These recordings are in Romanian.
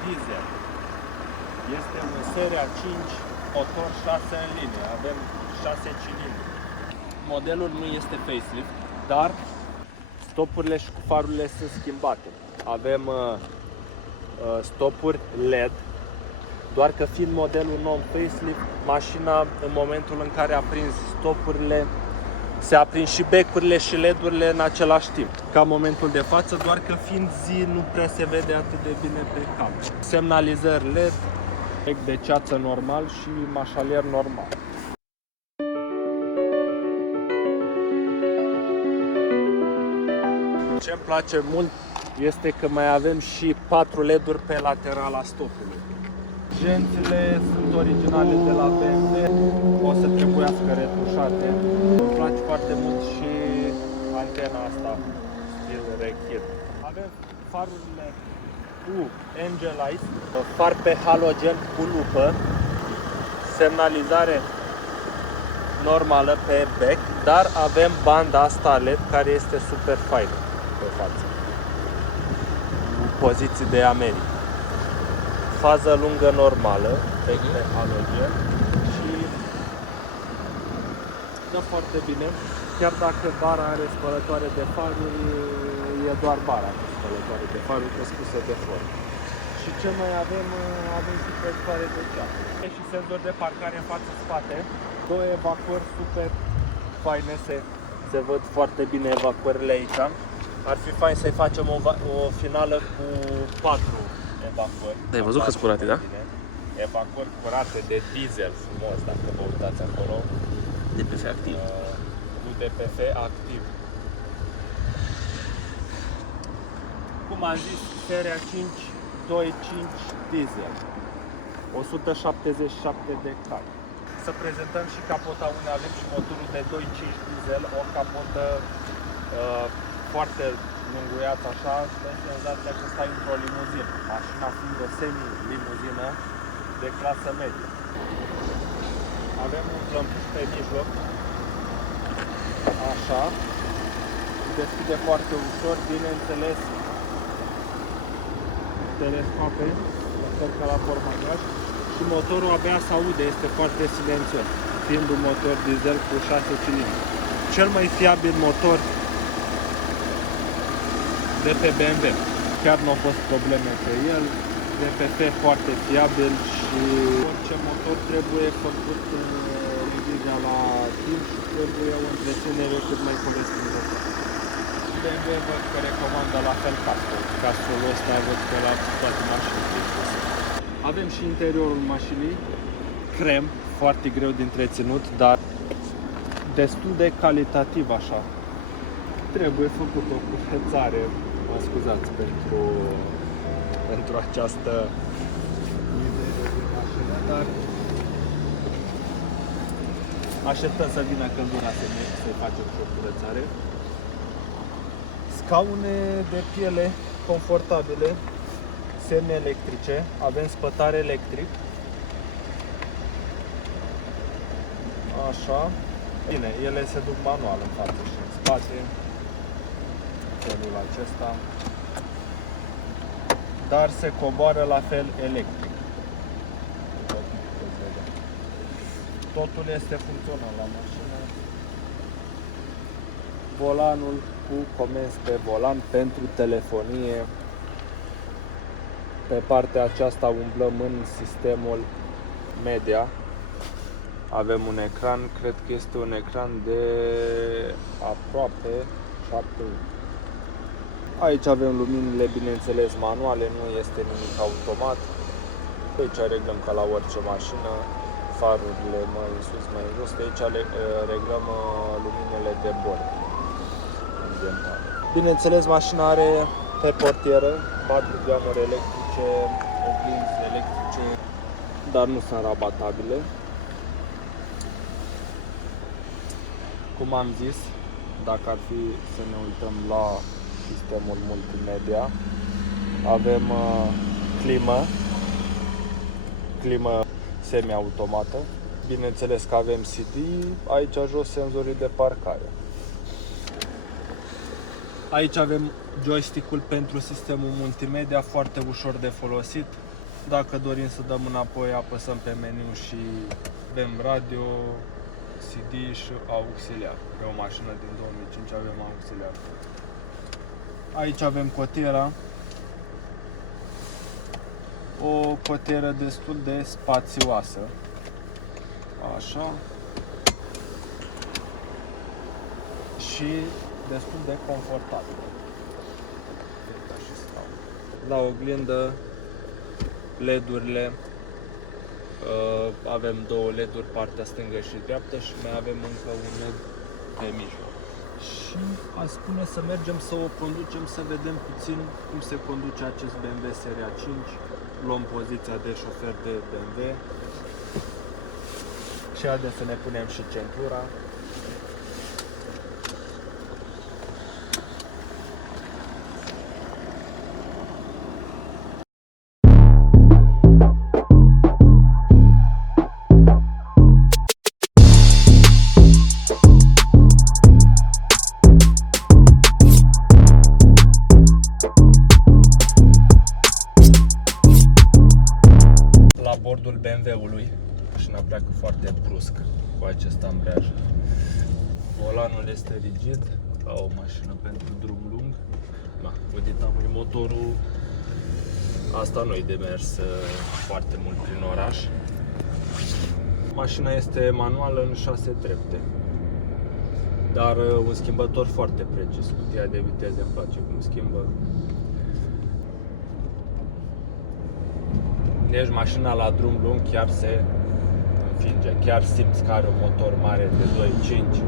diesel. Este un seria 5, motor 6 în linie. Avem 6 cilindri. Modelul nu este facelift, dar stopurile și cu farurile sunt schimbate. Avem stopuri LED, doar că fiind modelul non-facelift, mașina în momentul în care a prins stopurile se aprind și becurile și LED-urile în același timp. Ca momentul de față, doar că fiind zi nu prea se vede atât de bine pe cameră. Semnalizări LED, de ceață normal și mașalier normal. Ce îmi place mult este că mai avem și 4 LED-uri pe laterala stopului. Gențile sunt originale de la BMW, o să trebuiască retușate. Îmi place foarte mult și antena asta, stil Rekit. Avem farurile cu Angel Eyes, far pe halogen cu lupă, semnalizare normală pe bec, dar avem banda asta LED care este super faină pe față, cu poziții de America. Fază lungă normală, pe halogen și dă foarte bine. Chiar dacă bara are spălătoare de faruri, e doar bara cu spălătoare de faruri, căscusă de form. Și ce mai avem? Avem și proiectoare de ceas. Și senzor de parcare în față-spate. 2 evacuări super faine, se văd foarte bine evacuările aici. Ar fi fain să-i facem o finală cu 4 evacuări. Ai văzut că sunt curate, da? Evacuări curate de diesel frumos, dacă vă uitați acolo. DPF activ. Cu DPF activ. Cum am zis, seria 5, 2.5 diesel. 177 de cai. Să prezentăm și capota unde avem și motorul de 2.5 diesel, o capotă foarte lunguiată așa, dă senzația că stai într-o limuzină. Mașina fiind o semi-limuzină de clasă medie. Avem un plămpuș pe mijloc, așa, deschide foarte ușor, bineînțeles, telescoape, ca la portmanual, și motorul abia se aude, este foarte silențios, fiind un motor diesel cu 6 cilindri. Cel mai fiabil motor de pe BMW. Chiar nu au fost probleme pe el, DPF foarte fiabil și orice motor trebuie făcut revizia la timp și trebuie o întreținere cât mai corespunzătoare. BMW văd că recomandă la fel castul ăsta, văd că la toate mașinile. Avem și interiorul mașinii, crem, foarte greu de întreținut, dar destul de calitativ așa. Trebuie făcut o curățare, mă scuzați pentru această idee de mașină, dar așteptăm să vină căldura să-i facem și o curățare. Scaune de piele confortabile, semi-electrice, avem spătare electric. Așa. Bine, ele se duc manual în față și în spate. Felul acesta. Dar se coboară la fel electric. Totul este funcțional la mașină. Volanul cu comenzi pe volan pentru telefonie. Pe partea aceasta umblăm în sistemul media. Avem un ecran, cred că este un ecran de aproape 7 inch. Aici avem luminile, bineînțeles, manuale, nu este nimic automat. Aici reglăm ca la orice mașină, farurile mai sus, mai jos. Aici reglăm luminile de bord ambientale. Bineînțeles, mașina are pe portieră 4 geamuri electrice, oglinzi electrice, dar nu sunt rabatabile. Cum am zis, dacă ar fi să ne uităm la sistemul multimedia, avem climă semi-automată. Bineînțeles că avem CD, aici jos senzorii de parcare. Aici avem joystick-ul pentru sistemul multimedia, foarte ușor de folosit. Dacă dorim să dăm înapoi, apăsăm pe meniu și avem radio, CD și auxiliar. Pe o mașină din 2005 avem auxiliar. Aici avem cotiera. O cotieră destul de spațioasă. Așa. Și destul de confortabilă. La oglindă, LED-urile. Avem două LED-uri, partea stângă și dreaptă, și mai avem încă un LED pe mijloc. Și aș spune să mergem să o conducem, să vedem puțin cum se conduce acest BMW Seria 5. Luăm poziția de șofer de BMW. Și haideți să ne punem și centura. La bordul BMW-ului, mașina pleacă foarte brusc cu acest ambreiaj. Volanul este rigid, ca o mașină pentru drum lung. Uditam motorul, asta nu-i de mers foarte mult prin oraș. Mașina este manuală în 6 trepte, dar un schimbător foarte precis. Cutia de viteze îmi place cum schimbă. Deci mașina la drum lung chiar se înfinge, chiar simți că are un motor mare de 2.5.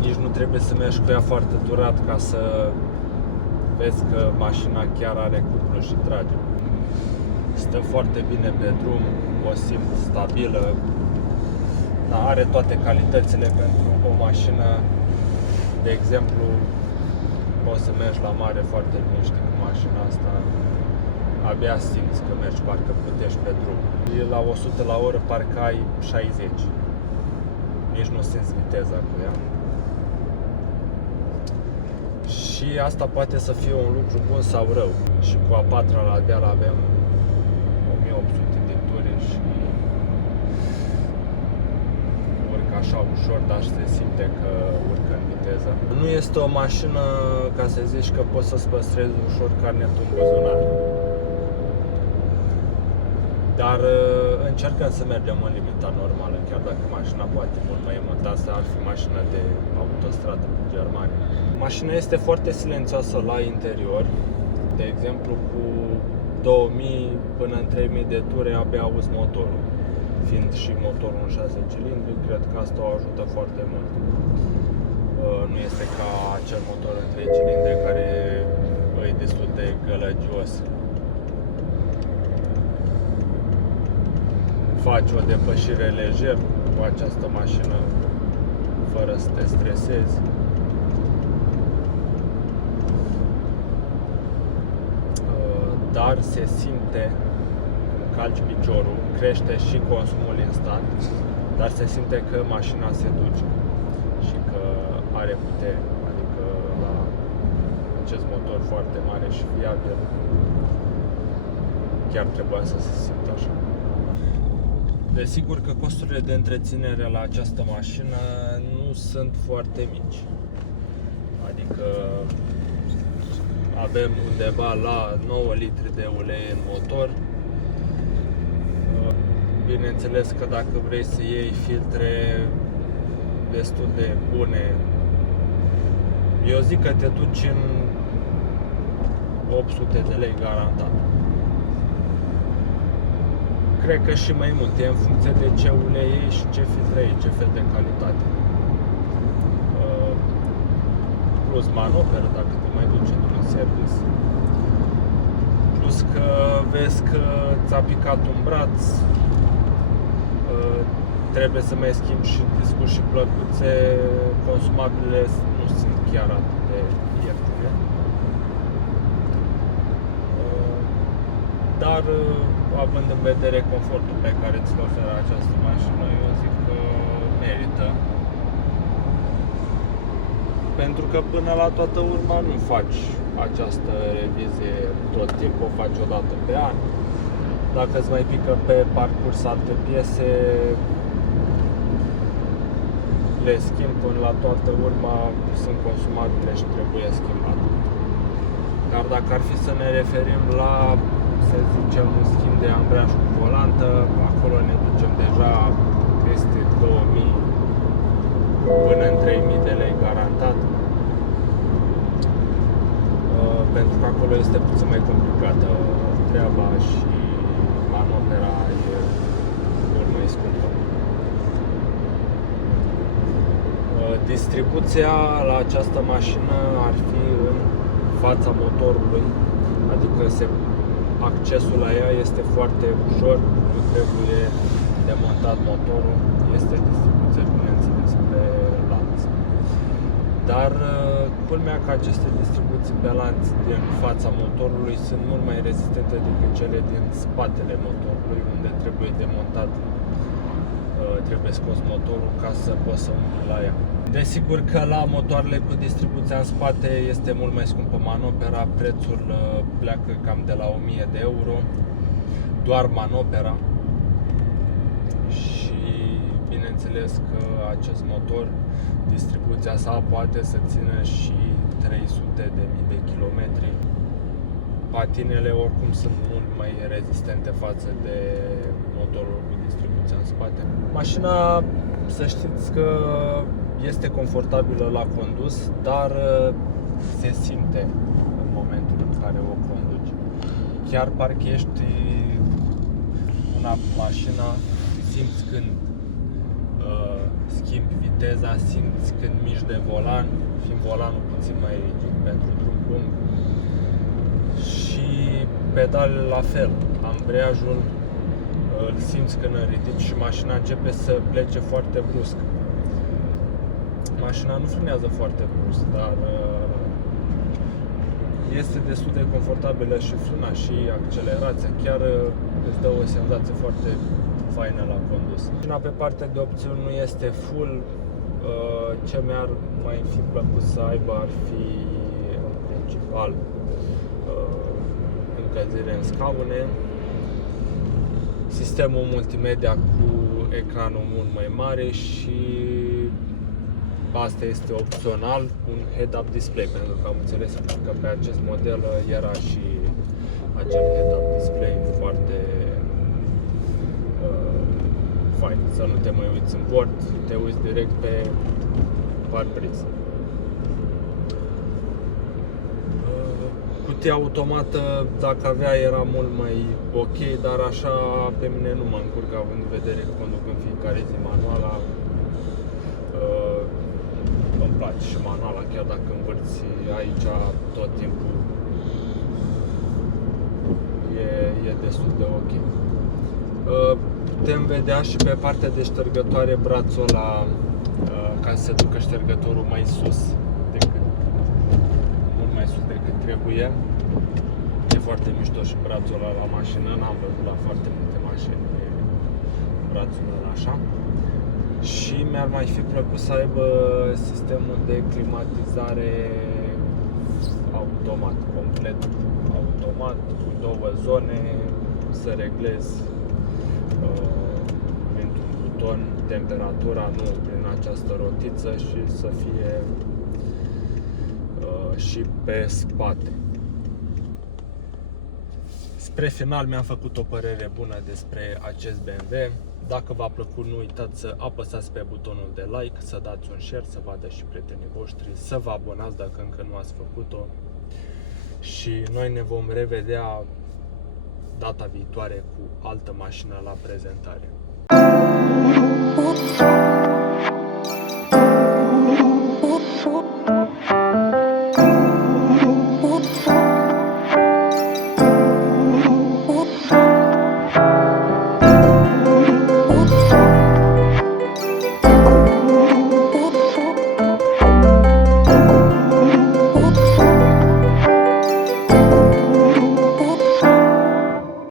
Nici nu trebuie să mergi cu ea foarte durat ca să vezi că mașina chiar are cuplu și trage. Stă foarte bine pe drum, o simt stabilă, are toate calitățile pentru o mașină. De exemplu, poți să mergi la mare foarte liniștit cu mașina asta. Abia simți că mergi, parcă plutești pe drum. La 100 la oră parcă ai 60. Nici nu simți viteza cu ea. Și asta poate să fie un lucru bun sau rău. Și cu a patra la deal avem 1800 de ture și urcă așa ușor, dar se simte că urcă în viteză. Nu este o mașină, ca să zici, că poți să-ți păstrezi ușor carnetul în buzunar. Dar încercăm să mergem în limita normală, chiar dacă mașina poate mult mai mult. Asta ar fi mașina de autostradă în Germania. Mașina este foarte silențioasă la interior. De exemplu, cu 2000 până în 3000 de ture abia auzi motorul. Fiind și motorul în 6 cilindri, cred că asta o ajută foarte mult. Nu este ca acel motor în 3 cilindri care e destul de gălăgios. Faci o depășire lejer cu această mașină fără să te stresezi. Dar se simte când calci piciorul, crește și consumul instant, dar se simte că mașina se duce și că are putere, adică la acest motor foarte mare și fiabil chiar trebuia să se simtă așa. Desigur că costurile de întreținere la această mașină nu sunt foarte mici. Adică avem undeva la 9 litri de ulei în motor. Bineînțeles că dacă vrei să iei filtre destul de bune, eu zic că te duci în 800 de lei garantat. Cred că și mai mult, e în funcție de ce ulei iei și ce filtre iei, ce fel de calitate. Plus manoperă dacă te mai duci într-un service. Plus că vezi că ți-a picat un braț, trebuie să mai schimbi și discuri și plăcuțe, consumabilele nu sunt chiar atât de ieftine. Dar având în vedere confortul pe care ți-l oferă această mașină, eu zic că merită. Pentru că până la toată urma nu faci această revizie tot timpul, o faci o dată pe an. Dacă îți mai pică pe parcurs alte piese, le schimb. Până la toată urma sunt consumabile și trebuie schimbate. Dar dacă ar fi să ne referim la, să zicem, un schimb de ambreiaj cu volantă, acolo ne ducem deja peste 2000 până în 3000 de lei garantat. Pentru că acolo este puțin mai complicată treaba și manopera e mult mai scumpă. Distribuția la această mașină ar fi în fața motorului, adică accesul la ea este foarte ușor, nu trebuie demontat motorul, este distribuție, bineînțeles, pe lanț. Dar culmea că aceste distribuții pe lanț din fața motorului sunt mult mai rezistente decât cele din spatele motorului, unde trebuie demontat, trebuie scos motorul ca să poți să umbli la ea. Desigur că la motoarele cu distribuția în spate este mult mai scumpă manopera, prețul pleacă cam de la 1000 de euro, doar manopera. Și bineînțeles că acest motor, distribuția sa poate să țină și 300.000 de kilometri. Patinele oricum sunt mult mai rezistente față de motorul cu distribuția în spate. Mașina, să știți că este confortabilă la condus, dar se simte în momentul în care o conduci. Chiar parcă ești una mașina, simți când schimbi viteza, simți când miști de volan, fiind volanul puțin mai rigid pentru drum lung. Și pedalele la fel, ambreiajul îl simți când îl ridici și mașina începe să plece foarte brusc. Mașina nu frânează foarte brusc, dar este destul de confortabilă și frâna și accelerația, chiar îți dă o senzație foarte faină la condus. Mașina pe partea de opțiuni nu este full, ce mi-ar mai fi plăcut să aibă ar fi în principal încălzire în scaune, sistemul multimedia cu ecranul mult mai mare și asta este opțional, un head-up display, pentru că am înțeles că pe acest model era și acel head-up display foarte fain, să nu te mai uiți în bord, te uiți direct pe parbriză. Cutia automată, dacă avea, era mult mai ok, dar așa pe mine nu mă încurcă, având în vedere că conduc în fiecare zi manuala. Îmi place și manuala, chiar dacă învârți aici tot timpul, e destul de ok. Putem vedea și pe partea de ștergătoare brațul ăla, ca să se ducă ștergătorul mai sus, mult mai sus decât trebuie. E foarte mișto și brațul ăla la mașină, n-am văzut la foarte multe mașini brațul ăla așa. Și mi-ar mai fi plăcut să aibă sistemul de climatizare automat, complet automat, cu două zone, să reglezi printr-un buton temperatura, nu prin această rotiță, și să fie și pe spate. Spre final mi-am făcut o părere bună despre acest BMW. Dacă v-a plăcut, nu uitați să apăsați pe butonul de like, să dați un share, să vadă și prietenii voștri, să vă abonați dacă încă nu ați făcut-o. Și noi ne vom revedea data viitoare cu altă mașină la prezentare.